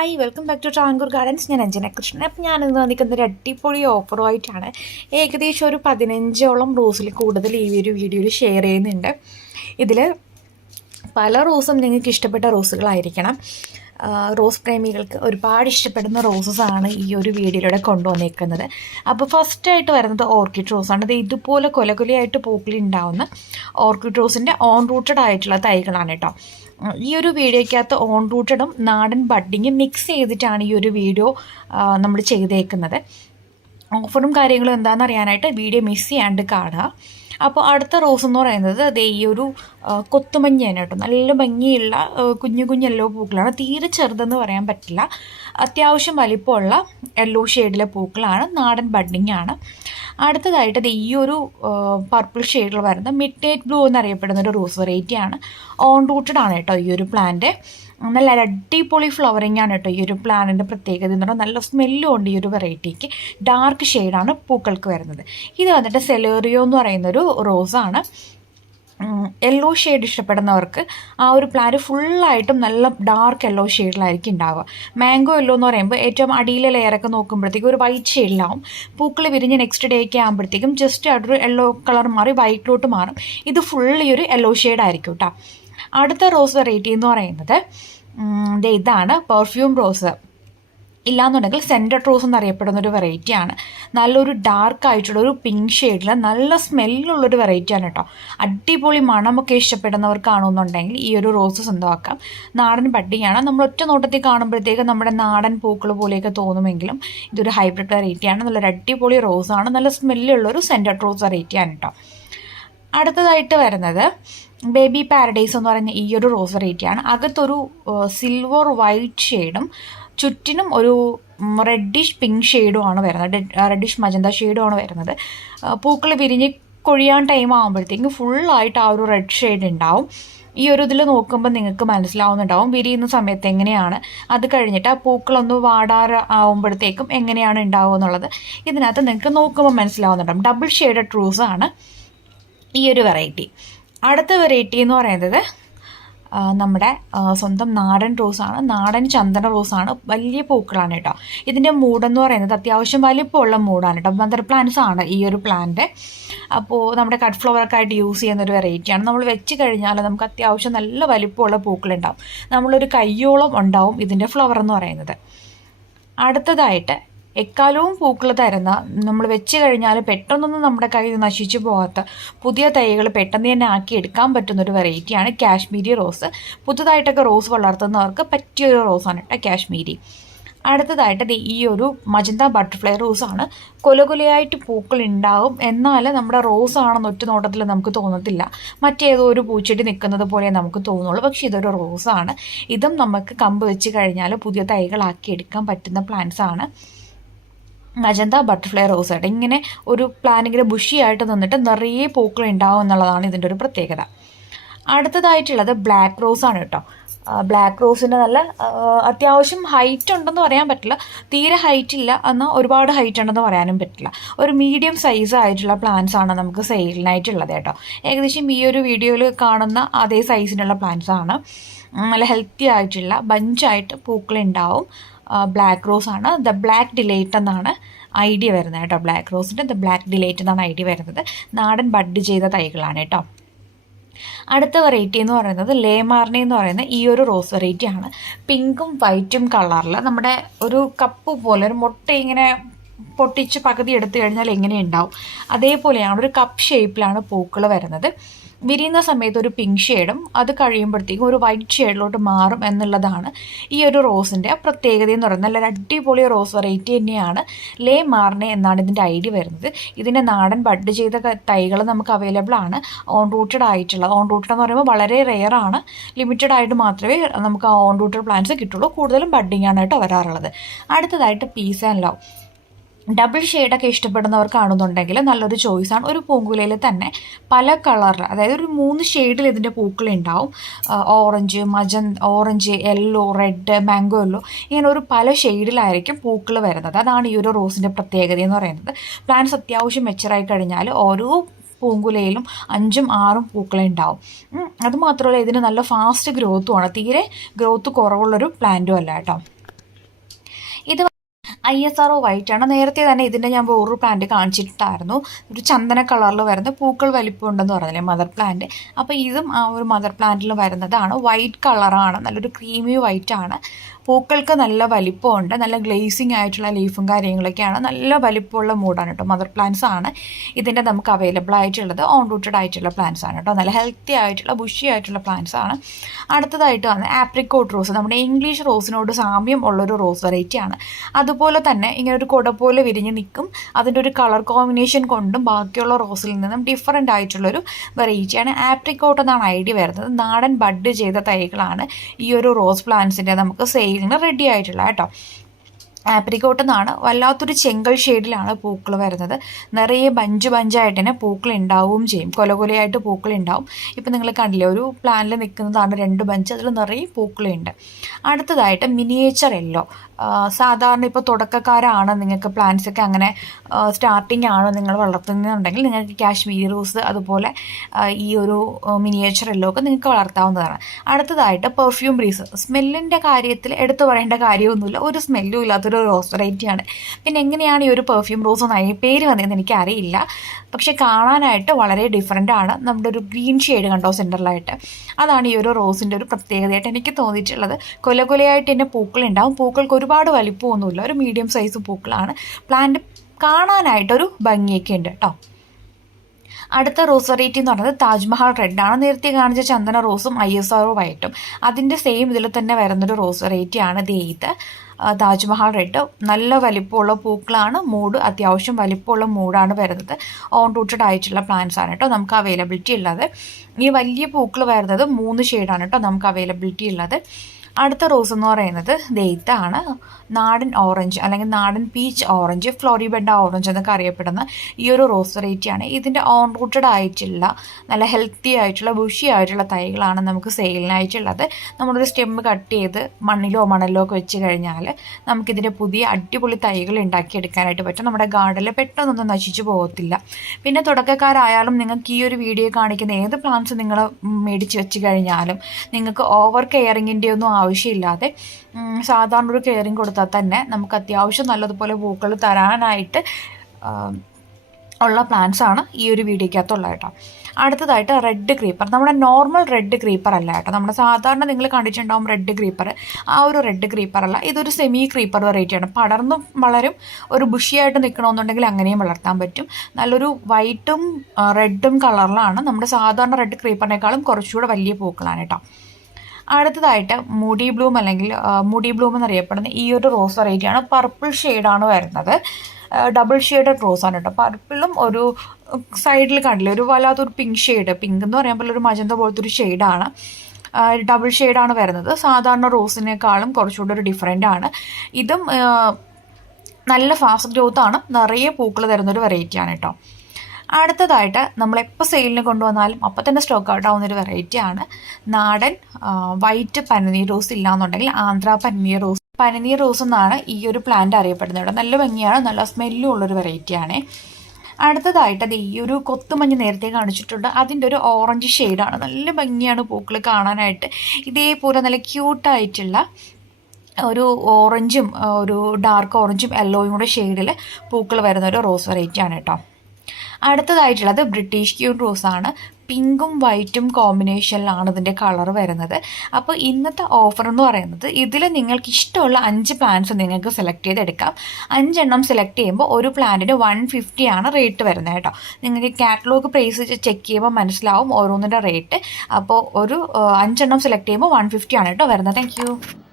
hi welcome back to Travancore gardens ഞാൻ അഞ്ജന കൃഷ്ണൻ അപ്പം ഇന്ന് വന്നിരിക്കുന്ന ഒരു അടിപൊളി ഓഫറുമായിട്ടാണ് ഏകദേശം ഒരു പതിനഞ്ചോളം റോസിൽ കൂടുതൽ ഈ ഒരു വീഡിയോയിൽ ഷെയർ ചെയ്യുന്നുണ്ട് ഇതിൽ പല റോസും നിങ്ങൾക്ക് ഇഷ്ടപ്പെട്ട റോസുകളായിരിക്കണം റോസ് പ്രേമികൾക്ക് ഒരുപാട് ഇഷ്ടപ്പെടുന്ന റോസസാണ് ഈ ഒരു വീഡിയോയിലൂടെ കൊണ്ടുവന്നേക്കുന്നത് അപ്പോൾ ഫസ്റ്റായിട്ട് വരുന്നത് ഓർക്കിഡ് റോസാണ് അത് ഇതുപോലെ കൊലകൊലയായിട്ട് പൂക്കളിൽ ഉണ്ടാവുന്ന ഓർക്കിഡ് റോസിൻ്റെ ഓൺ റൂട്ടഡ് ആയിട്ടുള്ള തൈകളാണ് കേട്ടോ ഈ ഒരു വീഡിയോയ്ക്കകത്ത് ഓൺ റൂട്ടഡും നാടൻ ബഡ്ഡിങ്ങും മിക്സ് ചെയ്തിട്ടാണ് ഈ ഒരു വീഡിയോ നമ്മൾ ചെയ്തേക്കുന്നത് ഓഫറും കാര്യങ്ങളും എന്താണെന്ന് അറിയാനായിട്ട് വീഡിയോ മിസ് ചെയ്യാണ്ട് കാണുക അപ്പോൾ അടുത്ത റോസ് എന്ന് പറയുന്നത് അതേ ഈ ഒരു കൊത്തുമഞ്ഞയാണ് കേട്ടോ നല്ല ഭംഗിയുള്ള കുഞ്ഞു കുഞ്ഞു യെല്ലോ പൂക്കളാണ് തീരെ ചെറുതെന്ന് പറയാൻ പറ്റില്ല അത്യാവശ്യം വലിപ്പമുള്ള യെല്ലോ ഷെയ്ഡിലെ പൂക്കളാണ് നാടൻ ബഡ്ഡിംഗ് ആണ് അടുത്തതായിട്ട് ഈ ഒരു പർപ്പിൾ ഷെയ്ഡിൽ വരുന്ന മിഡ് നൈറ്റ് ബ്ലൂ എന്നറിയപ്പെടുന്ന ഒരു റോസ് ആണ് ഓൺ റൂട്ടഡ് ആണ് കേട്ടോ ഈ ഒരു പ്ലാന്റ് നല്ല അടിപൊളി ഫ്ലവറിംഗ് ആണ് കേട്ടോ ഈ ഒരു പ്ലാനിൻ്റെ പ്രത്യേകത എന്ന് പറഞ്ഞാൽ നല്ല സ്മെല്ലും ഉണ്ട് ഈ ഒരു വെറൈറ്റിക്ക് ഡാർക്ക് ഷെയ്ഡാണ് പൂക്കൾക്ക് വരുന്നത് ഇത് വന്നിട്ട് സെലേറിയോ എന്ന് പറയുന്നൊരു റോസാണ് യെല്ലോ ഷെയ്ഡ് ഇഷ്ടപ്പെടുന്നവർക്ക് ആ ഒരു പ്ലാന്റ് ഫുള്ളായിട്ടും നല്ല ഡാർക്ക് യെല്ലോ ഷെയ്ഡിലായിരിക്കും ഉണ്ടാവുക മാംഗോ യെല്ലോ എന്ന് പറയുമ്പോൾ ഏറ്റവും അടിയിലെ ലെയറൊക്കെ നോക്കുമ്പോഴത്തേക്കും ഒരു വൈറ്റ് ഷെയ്ഡിലാവും പൂക്കൾ വിരിഞ്ഞ് നെക്സ്റ്റ് ഡേ ഒക്കെ ആകുമ്പോഴത്തേക്കും ജസ്റ്റ് അവിടെ യെല്ലോ കളർ മാറി വൈറ്റിലോട്ട് മാറും ഇത് ഫുള്ള് ഈ ഒരു യെല്ലോ ഷെയ്ഡായിരിക്കും കേട്ടോ അടുത്ത റോസ് വെറൈറ്റി എന്ന് പറയുന്നത് ഇതാണ് പെർഫ്യൂം റോസ് ഇല്ലാന്നുണ്ടെങ്കിൽ സെൻറ്റർ റോസ് എന്നറിയപ്പെടുന്ന ഒരു ആണ് നല്ലൊരു ഡാർക്ക് ആയിട്ടുള്ള ഒരു പിങ്ക് ഷെയ്ഡിൽ നല്ല സ്മെല്ലുള്ളൊരു ആണ് കേട്ടോ അടിപൊളി മണമൊക്കെ ഇഷ്ടപ്പെടുന്നവർ കാണുമെന്നുണ്ടെങ്കിൽ ഈ ഒരു റോസ് സ്വന്തമാക്കാം നാടൻ പട്ടിയാണ് നമ്മൾ ഒറ്റ നോട്ടത്തിൽ കാണുമ്പോഴത്തേക്ക് നമ്മുടെ നാടൻ പൂക്കൾ പോലെയൊക്കെ തോന്നുമെങ്കിലും ഇതൊരു ഹൈബ്രിഡ് വെറൈറ്റിയാണ് നല്ലൊരു അടിപൊളി ആണ് നല്ല സ്മെല്ലുള്ളൊരു സെൻറ്റർ റോസ് ആണ് കേട്ടോ അടുത്തതായിട്ട് വരുന്നത് ബേബി പാരഡൈസ് എന്ന് പറയുന്ന ഈ ഒരു റോസ് വെറൈറ്റിയാണ് അകത്തൊരു സിൽവർ വൈറ്റ് ഷെയ്ഡും ചുറ്റിനും ഒരു റെഡിഷ് പിങ്ക് ഷെയ്ഡും ആണ് വരുന്നത് റെഡിഷ് മജന്ത ഷെയ്ഡും ആണ് വരുന്നത് പൂക്കൾ വിരിഞ്ഞ് കൊഴിയാൻ ടൈം ആകുമ്പോഴത്തേക്ക് ഫുള്ളായിട്ട് ആ ഒരു റെഡ് ഷെയ്ഡ് ഉണ്ടാവും ഈ ഒരു ഇതിൽ നോക്കുമ്പോൾ നിങ്ങൾക്ക് മനസ്സിലാവുന്നുണ്ടാവും വിരിയുന്ന സമയത്ത് എങ്ങനെയാണ് അത് കഴിഞ്ഞിട്ട് ആ പൂക്കളൊന്ന് വാടാറാവുമ്പോഴത്തേക്കും എങ്ങനെയാണ് ഉണ്ടാവുക എന്നുള്ളത് ഇതിനകത്ത് നിങ്ങൾക്ക് നോക്കുമ്പോൾ മനസ്സിലാവുന്നുണ്ടാവും ഡബിൾ ഷെയ്ഡ് ട്രൂസാണ് ഈ ഒരു വെറൈറ്റി അടുത്ത വെറൈറ്റി എന്ന് പറയുന്നത് നമ്മുടെ സ്വന്തം നാടൻ റോസാണ് നാടൻ ചന്ദന റോസാണ് വലിയ പൂക്കളാണ് കേട്ടോ ഇതിൻ്റെ മൂടെന്ന് പറയുന്നത് അത്യാവശ്യം വലിപ്പമുള്ള മൂടാണ് കേട്ടോ മദർ പ്ലാന്റ്സ് ആണ് ഈ ഒരു പ്ലാന്റ് അപ്പോൾ നമ്മുടെ കട്ട് ഫ്ലവറൊക്കെ ആയിട്ട് യൂസ് ചെയ്യുന്ന ഒരു വെറൈറ്റിയാണ് നമ്മൾ വെച്ച് കഴിഞ്ഞാൽ നമുക്ക് അത്യാവശ്യം നല്ല വലിപ്പമുള്ള പൂക്കളുണ്ടാവും നമ്മളൊരു കയ്യോളം ഉണ്ടാവും ഇതിൻ്റെ ഫ്ലവർ എന്ന് പറയുന്നത് അടുത്തതായിട്ട് എക്കാലവും പൂക്കൾ തരുന്ന നമ്മൾ വെച്ച് കഴിഞ്ഞാൽ പെട്ടെന്നൊന്നും നമ്മുടെ കയ്യിൽ നശിച്ചു പോകാത്ത പുതിയ തൈകൾ പെട്ടെന്ന് തന്നെ ആക്കി എടുക്കാൻ പറ്റുന്ന ഒരു വെറൈറ്റിയാണ് കാശ്മീരി റോസ് പുതുതായിട്ടൊക്കെ റോസ് വളർത്തുന്നവർക്ക് പറ്റിയൊരു റോസാണ് കേട്ടോ കാശ്മീരി അടുത്തതായിട്ട് ഈ ഒരു മജന്ത ബട്ടർഫ്ലൈ റോസാണ് കൊലകൊലയായിട്ട് പൂക്കൾ ഉണ്ടാവും എന്നാൽ നമ്മുടെ റോസ് ആണെന്ന് ഒറ്റ നോട്ടത്തിൽ നമുക്ക് തോന്നത്തില്ല മറ്റേതോ ഒരു പൂച്ചെടി നിൽക്കുന്നത് പോലെ നമുക്ക് തോന്നുള്ളൂ പക്ഷേ ഇതൊരു റോസാണ് ഇതും നമുക്ക് കമ്പ് വെച്ച് കഴിഞ്ഞാൽ പുതിയ തൈകളാക്കി എടുക്കാൻ പറ്റുന്ന പ്ലാന്റ്സ് ആണ് മജന്ത ബട്ടർഫ്ലൈ റോസ് ആയിട്ട് ഇങ്ങനെ ഒരു പ്ലാൻ ഇങ്ങനെ ബുഷിയായിട്ട് നിന്നിട്ട് നിറയെ പൂക്കൾ ഉണ്ടാവും എന്നുള്ളതാണ് ഇതിൻ്റെ ഒരു പ്രത്യേകത അടുത്തതായിട്ടുള്ളത് ബ്ലാക്ക് റോസ് ആണ് കേട്ടോ ബ്ലാക്ക് റോസിന് നല്ല അത്യാവശ്യം ഹൈറ്റ് ഉണ്ടെന്ന് പറയാൻ പറ്റില്ല തീരെ ഹൈറ്റ് ഇല്ല എന്നാൽ ഒരുപാട് ഹൈറ്റ് ഉണ്ടെന്ന് പറയാനും പറ്റില്ല ഒരു മീഡിയം സൈസ് ആയിട്ടുള്ള പ്ലാന്റ്സ് ആണ് നമുക്ക് സെയിലിനായിട്ടുള്ളത് കേട്ടോ ഏകദേശം ഈ ഒരു വീഡിയോയിൽ കാണുന്ന അതേ സൈസിനുള്ള പ്ലാന്റ്സ് ആണ് നല്ല ഹെൽത്തി ആയിട്ടുള്ള ബഞ്ചായിട്ട് പൂക്കളുണ്ടാവും ബ്ലാക്ക് റോസ് ആണ് ദ ബ്ലാക്ക് ഡിലൈറ്റ് എന്നാണ് ഐഡിയ വരുന്നത് കേട്ടോ ബ്ലാക്ക് റോസിൻ്റെ ദ ബ്ലാക്ക് ഡിലൈറ്റ് എന്നാണ് ഐഡിയ വരുന്നത് നാടൻ ബഡ് ചെയ്ത തൈകളാണ് കേട്ടോ അടുത്ത വെറൈറ്റി എന്ന് പറയുന്നത് ലേമാർണി എന്ന് പറയുന്ന ഈ ഒരു റോസ് വെറൈറ്റി ആണ് പിങ്കും വൈറ്റും കളറിൽ നമ്മുടെ ഒരു കപ്പ് പോലെ ഒരു മുട്ട ഇങ്ങനെ പൊട്ടിച്ച് പകുതി എടുത്തു കഴിഞ്ഞാൽ എങ്ങനെ ഉണ്ടാവും അതേപോലെയാണ് ഒരു കപ്പ് ഷേപ്പിലാണ് പൂക്കൾ വരുന്നത് വിരിയുന്ന സമയത്ത് ഒരു പിങ്ക് ഷെയ്ഡും അത് കഴിയുമ്പോഴത്തേക്കും ഒരു വൈറ്റ് ഷെയ്ഡിലോട്ട് മാറും എന്നുള്ളതാണ് ഈ ഒരു റോസിൻ്റെ പ്രത്യേകത എന്ന് പറയുന്നത് നല്ലൊരു അടിപൊളി റോസ് വെറൈറ്റി തന്നെയാണ് ലേ മാറിനെ എന്നാണ് ഇതിൻ്റെ ഐഡി വരുന്നത് ഇതിൻ്റെ നാടൻ ബഡ് ചെയ്ത തൈകൾ നമുക്ക് അവൈലബിൾ ആണ് ഓൺ റൂട്ടഡ് ആയിട്ടുള്ളത് ഓൺ റൂട്ടഡ് എന്ന് പറയുമ്പോൾ വളരെ റെയർ ആണ് ലിമിറ്റഡ് ആയിട്ട് മാത്രമേ നമുക്ക് ഓൺ റൂട്ടഡ് പ്ലാന്റ്സ് കിട്ടുള്ളൂ കൂടുതലും ബഡിങ് ആണ് കേട്ടോ വരാറുള്ളത് അടുത്തതായിട്ട് പീസ് ആൻഡ് ലവ് ഡബിൾ ഷെയ്ഡൊക്കെ ഇഷ്ടപ്പെടുന്നവർക്കാണെന്നുണ്ടെങ്കിൽ നല്ലൊരു ചോയ്സാണ് ഒരു പൂങ്കുലയിൽ തന്നെ പല കളറിൽ അതായത് ഒരു മൂന്ന് ഷെയ്ഡിൽ ഇതിൻ്റെ പൂക്കൾ ഉണ്ടാവും orange മജൻ orange yellow red mango yellow ഇങ്ങനെ ഒരു പല ഷെയ്ഡിലായിരിക്കും പൂക്കൾ വരുന്നത് അതാണ് ഈ ഒരു റോസിൻ്റെ പ്രത്യേകത എന്ന് പറയുന്നത് പ്ലാന്റ്സ് അത്യാവശ്യം മെച്ചറായി കഴിഞ്ഞാൽ ഓരോ പൂങ്കുലയിലും അഞ്ചും ആറും പൂക്കളെ ഉണ്ടാവും അതുമാത്രമല്ല ഇതിന് നല്ല ഫാസ്റ്റ് ഗ്രോത്തുമാണ് തീരെ ഗ്രോത്ത് കുറവുള്ളൊരു പ്ലാന്റും അല്ല കേട്ടോ I S R O white ആണ് നേരത്തെ തന്നെ ഇതിൻ്റെ ഞാൻ വേറൊരു പ്ലാന്റ് കാണിച്ചിട്ടുണ്ടായിരുന്നു ഒരു ചന്ദന കളറിൽ വരുന്ന പൂക്കൾ ഉണ്ടെന്ന് പറഞ്ഞില്ലേ മദർ പ്ലാന്റ് അപ്പോൾ ഇതും ആ ഒരു മദർ പ്ലാന്റിൽ വരുന്നതാണ് വൈറ്റ് കളറാണ് നല്ലൊരു ക്രീമി വൈറ്റ് ആണ് പൂക്കൾക്ക് നല്ല വലിപ്പമുണ്ട് നല്ല ഗ്ലേസിങ് ആയിട്ടുള്ള ലീഫും കാര്യങ്ങളൊക്കെയാണ് നല്ല വലിപ്പമുള്ള മൂടാണ് കേട്ടോ മദർ പ്ലാന്റ്സ് ആണ് ഇതിൻ്റെ നമുക്ക് അവൈലബിൾ ആയിട്ടുള്ളത് ഓൺ റൂട്ടഡ് ആയിട്ടുള്ള പ്ലാന്റ്സ് ആണ് കേട്ടോ നല്ല ഹെൽത്തി ആയിട്ടുള്ള ബുഷി ആയിട്ടുള്ള പ്ലാന്റ്സ് ആണ് അടുത്തതായിട്ട് വന്ന് ആപ്രിക്കോട്ട് റോസ് നമ്മുടെ ഇംഗ്ലീഷ് റോസിനോട് സാമ്യം ഉള്ളൊരു റോസ് ആണ് അതുപോലെ തന്നെ ഇങ്ങനെ ഒരു കുട പോലെ വിരിഞ്ഞ് നിൽക്കും അതിൻ്റെ ഒരു കളർ കോമ്പിനേഷൻ കൊണ്ടും ബാക്കിയുള്ള റോസിൽ നിന്നും ഡിഫറെൻ്റ് ആയിട്ടുള്ളൊരു വെറൈറ്റിയാണ് ആപ്രിക്കോട്ട് എന്നാണ് ഐഡിയ വരുന്നത് നാടൻ ബഡ് ചെയ്ത തൈകളാണ് ഈ ഒരു റോസ് പ്ലാന്റ്സിൻ്റെ നമുക്ക് സെയിൽ നിങ്ങൾ റെഡി ആയിട്ടുള്ള കേട്ടോ ആപ്രിക്കോട്ട് നിന്നാണ് വല്ലാത്തൊരു ചെങ്കൽ ഷെയ്ഡിലാണ് പൂക്കൾ വരുന്നത് നിറയെ ബഞ്ച് ബഞ്ചായിട്ട് തന്നെ പൂക്കൾ ഉണ്ടാവുകയും ചെയ്യും കൊല കൊലയായിട്ട് പൂക്കൾ ഉണ്ടാവും ഇപ്പം നിങ്ങൾ കണ്ടില്ലേ ഒരു പ്ലാനിൽ നിൽക്കുന്നതാണ് രണ്ട് ബഞ്ച് അതിൽ നിറയെ പൂക്കളുണ്ട് അടുത്തതായിട്ട് മിനിയേച്ചർ എല്ലോ സാധാരണ ഇപ്പോൾ തുടക്കക്കാരാണ് നിങ്ങൾക്ക് പ്ലാന്റ്സ് ഒക്കെ അങ്ങനെ സ്റ്റാർട്ടിംഗ് ആണ് നിങ്ങൾ വളർത്തുന്നുണ്ടെങ്കിൽ നിങ്ങൾക്ക് കാശ്മീരി റോസ് അതുപോലെ ഈ ഒരു മിനിയേച്ചർ എല്ലോ ഒക്കെ നിങ്ങൾക്ക് വളർത്താവുന്നതാണ് അടുത്തതായിട്ട് പെർഫ്യൂം ബ്രീസ് സ്മെല്ലിൻ്റെ കാര്യത്തിൽ എടുത്തു പറയേണ്ട കാര്യമൊന്നുമില്ല ഒരു സ്മെല്ലും ഇല്ലാത്തൊരു ഒരു റോസ് ആണ് പിന്നെ എങ്ങനെയാണ് ഈ ഒരു പെർഫ്യൂം റോസ് എന്ന് പേര് വന്നതെന്ന് എനിക്കറിയില്ല പക്ഷേ കാണാനായിട്ട് വളരെ ഡിഫറെൻ്റ് ആണ് നമ്മുടെ ഒരു ഗ്രീൻ ഷെയ്ഡ് കണ്ടോ സെൻറ്ററിലായിട്ട് അതാണ് ഈ ഒരു റോസിൻ്റെ ഒരു പ്രത്യേകതയായിട്ട് എനിക്ക് തോന്നിയിട്ടുള്ളത് കൊല കൊലയായിട്ട് തന്നെ പൂക്കളുണ്ടാവും പൂക്കൾക്ക് ഒരുപാട് വലിപ്പമൊന്നുമില്ല ഒരു മീഡിയം സൈസ് പൂക്കളാണ് പ്ലാന്റ് കാണാനായിട്ടൊരു ഭംഗിയൊക്കെ ഉണ്ട് കേട്ടോ അടുത്ത റോസ് വെറൈറ്റി എന്ന് പറയുന്നത് താജ്മഹൽ റെഡ് ആണ് നേരത്തെ കാണിച്ച ചന്ദന റോസും ഐ എസ് ആറും വൈറ്റും അതിൻ്റെ സെയിം ഇതിൽ തന്നെ വരുന്നൊരു റോസ് വെറൈറ്റിയാണ് ദേയ്ത്ത് താജ്മഹൽ റെഡ് നല്ല വലിപ്പമുള്ള പൂക്കളാണ് മൂഡ് അത്യാവശ്യം വലിപ്പമുള്ള മൂഡാണ് വരുന്നത് ഓൺ റൂട്ടഡ് ആയിട്ടുള്ള പ്ലാന്റ്സ് ആണ് കേട്ടോ നമുക്ക് അവൈലബിലിറ്റി ഉള്ളത് ഈ വലിയ പൂക്കൾ വരുന്നത് മൂന്ന് ഷെയ്ഡാണ് കേട്ടോ നമുക്ക് അവൈലബിലിറ്റി ഉള്ളത് അടുത്ത റോസ് എന്ന് പറയുന്നത് ദെയ്ത്താണ് നാടൻ ഓറഞ്ച് അല്ലെങ്കിൽ നാടൻ പീച്ച് ഓറഞ്ച് ഫ്ലോറിബെൻഡ ഓറഞ്ച് എന്നൊക്കെ അറിയപ്പെടുന്ന ഈ ഒരു റോസ് വെറൈറ്റിയാണ് ഇതിൻ്റെ ഓൺ റൂട്ടഡ് ആയിട്ടുള്ള നല്ല ഹെൽത്തി ആയിട്ടുള്ള ബുഷി ആയിട്ടുള്ള തൈകളാണ് നമുക്ക് സെയിലിനായിട്ടുള്ളത് നമ്മളൊരു സ്റ്റെമ്മ് കട്ട് ചെയ്ത് മണ്ണിലോ മണലിലോ ഒക്കെ വെച്ച് കഴിഞ്ഞാൽ നമുക്കിതിൻ്റെ പുതിയ അടിപൊളി തൈകൾ ഉണ്ടാക്കിയെടുക്കാനായിട്ട് പറ്റും നമ്മുടെ ഗാർഡനിൽ പെട്ടെന്നൊന്നും നശിച്ചു പോകത്തില്ല പിന്നെ തുടക്കക്കാരായാലും നിങ്ങൾക്ക് ഈ ഒരു വീഡിയോ കാണിക്കുന്ന ഏത് പ്ലാന്റ്സ് നിങ്ങൾ മേടിച്ച് വെച്ച് കഴിഞ്ഞാലും നിങ്ങൾക്ക് ഓവർ കെയറിങ്ങിൻ്റെ ഒന്നും ആവശ്യമില്ലാതെ സാധാരണ ഒരു കെയറിങ് കൊടുത്താൽ തന്നെ നമുക്ക് അത്യാവശ്യം നല്ലതുപോലെ പൂക്കൾ തരാനായിട്ട് ഉള്ള പ്ലാന്റ്സ് ആണ് ഈ ഒരു വീഡിയോക്കകത്തുള്ള കേട്ടോ അടുത്തതായിട്ട് റെഡ് ക്രീപ്പർ നമ്മുടെ നോർമൽ റെഡ് ക്രീപ്പർ അല്ല കേട്ടോ നമ്മുടെ സാധാരണ നിങ്ങൾ കണ്ടിട്ടുണ്ടാവും റെഡ് ക്രീപ്പർ ആ ഒരു റെഡ് ക്രീപ്പർ അല്ല ഇതൊരു സെമി ക്രീപ്പർ വെറൈറ്റിയാണ് പടർന്നും വളരും ഒരു ബുഷിയായിട്ട് നിൽക്കണമെന്നുണ്ടെങ്കിൽ അങ്ങനെയും വളർത്താൻ പറ്റും നല്ലൊരു വൈറ്റും റെഡും കളറിലാണ് നമ്മുടെ സാധാരണ റെഡ് ക്രീപ്പറിനേക്കാളും കുറച്ചുകൂടെ വലിയ പൂക്കളാണ് കേട്ടോ അടുത്തതായിട്ട് മുടി ബ്ലൂം അല്ലെങ്കിൽ മുടി ബ്ലൂം എന്നറിയപ്പെടുന്ന ഈ ഒരു റോസ് വെറൈറ്റിയാണ് പർപ്പിൾ ഷെയ്ഡാണ് വരുന്നത് ഡബിൾ ഷെയ്ഡഡ് റോസ് ആണ് കേട്ടോ പർപ്പിളും ഒരു സൈഡിൽ കണ്ടില്ല ഒരു വല്ലാത്തൊരു പിങ്ക് ഷെയ്ഡ് പിങ്ക് എന്ന് പറയുമ്പോൾ ഒരു മജന്ത പോലത്തെ ഒരു ഷെയ്ഡാണ് ഡബിൾ ഷെയ്ഡാണ് വരുന്നത് സാധാരണ റോസിനേക്കാളും കുറച്ചുകൂടി ഒരു ഡിഫറെൻ്റ് ആണ് ഇതും നല്ല ഫാസ്റ്റ് ഗ്രോത്താണ് നിറയെ പൂക്കൾ തരുന്നൊരു വെറൈറ്റിയാണ് കേട്ടോ അടുത്തതായിട്ട് നമ്മൾ എപ്പോൾ സെയിലിന് കൊണ്ടുവന്നാലും അപ്പം തന്നെ സ്റ്റോക്ക് ഔട്ട് ആവുന്ന ഒരു വെറൈറ്റിയാണ് നാടൻ വൈറ്റ് പനിനീർ റോസ് ഇല്ലാന്നുണ്ടെങ്കിൽ ആന്ധ്ര പനിനീർ റോസ് പനിനീർ റോസ് എന്നാണ് ഈ ഒരു പ്ലാന്റ് അറിയപ്പെടുന്നത് നല്ല ഭംഗിയാണ് നല്ല സ്മെല്ലും ഉള്ളൊരു വെറൈറ്റിയാണ് അടുത്തതായിട്ട് അത് ഈ ഒരു കൊത്തുമഞ്ഞ് നേരത്തെ കാണിച്ചിട്ടുണ്ട് അതിൻ്റെ ഒരു ഓറഞ്ച് ഷെയ്ഡാണ് നല്ല ഭംഗിയാണ് പൂക്കൾ കാണാനായിട്ട് ഇതേപോലെ നല്ല ക്യൂട്ടായിട്ടുള്ള ഒരു ഓറഞ്ചും ഒരു ഡാർക്ക് ഓറഞ്ചും യെല്ലോയും കൂടെ ഷെയ്ഡിൽ പൂക്കൾ വരുന്ന ഒരു റോസ് വെറൈറ്റിയാണ് കേട്ടോ അടുത്തതായിട്ടുള്ളത് ബ്രിട്ടീഷ് ക്യൂൺ റോസാണ് പിങ്കും വൈറ്റും കോമ്പിനേഷനിലാണ് ഇതിൻ്റെ കളർ വരുന്നത് അപ്പോൾ ഇന്നത്തെ ഓഫർ എന്ന് പറയുന്നത് ഇതിൽ നിങ്ങൾക്ക് ഇഷ്ടമുള്ള അഞ്ച് പ്ലാൻസ് നിങ്ങൾക്ക് സെലക്ട് ചെയ്തെടുക്കാം അഞ്ചെണ്ണം സെലക്ട് ചെയ്യുമ്പോൾ ഒരു പ്ലാന്റിന് വൺ ഫിഫ്റ്റി ആണ് റേറ്റ് വരുന്നത് കേട്ടോ നിങ്ങൾക്ക് കാറ്റലോഗ് പ്രൈസ് ചെക്ക് ചെയ്യുമ്പോൾ മനസ്സിലാവും ഓരോന്നിൻ്റെ റേറ്റ് അപ്പോൾ ഒരു അഞ്ചെണ്ണം സെലക്ട് ചെയ്യുമ്പോൾ വൺ ഫിഫ്റ്റി ആണ് കേട്ടോ വരുന്നത് താങ്ക്